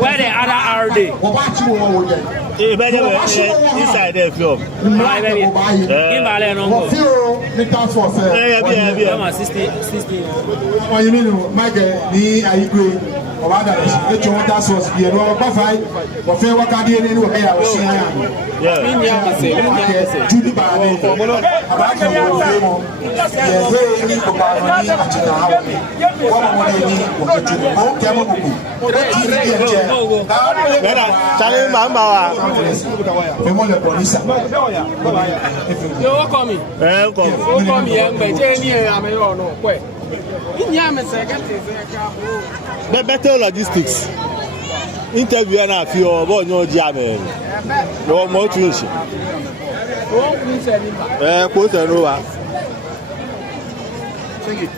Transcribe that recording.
Where the other are they? Inside the film. Better logistics. Interview and a few about no jamming. No more tuition. Put a row. Thank you.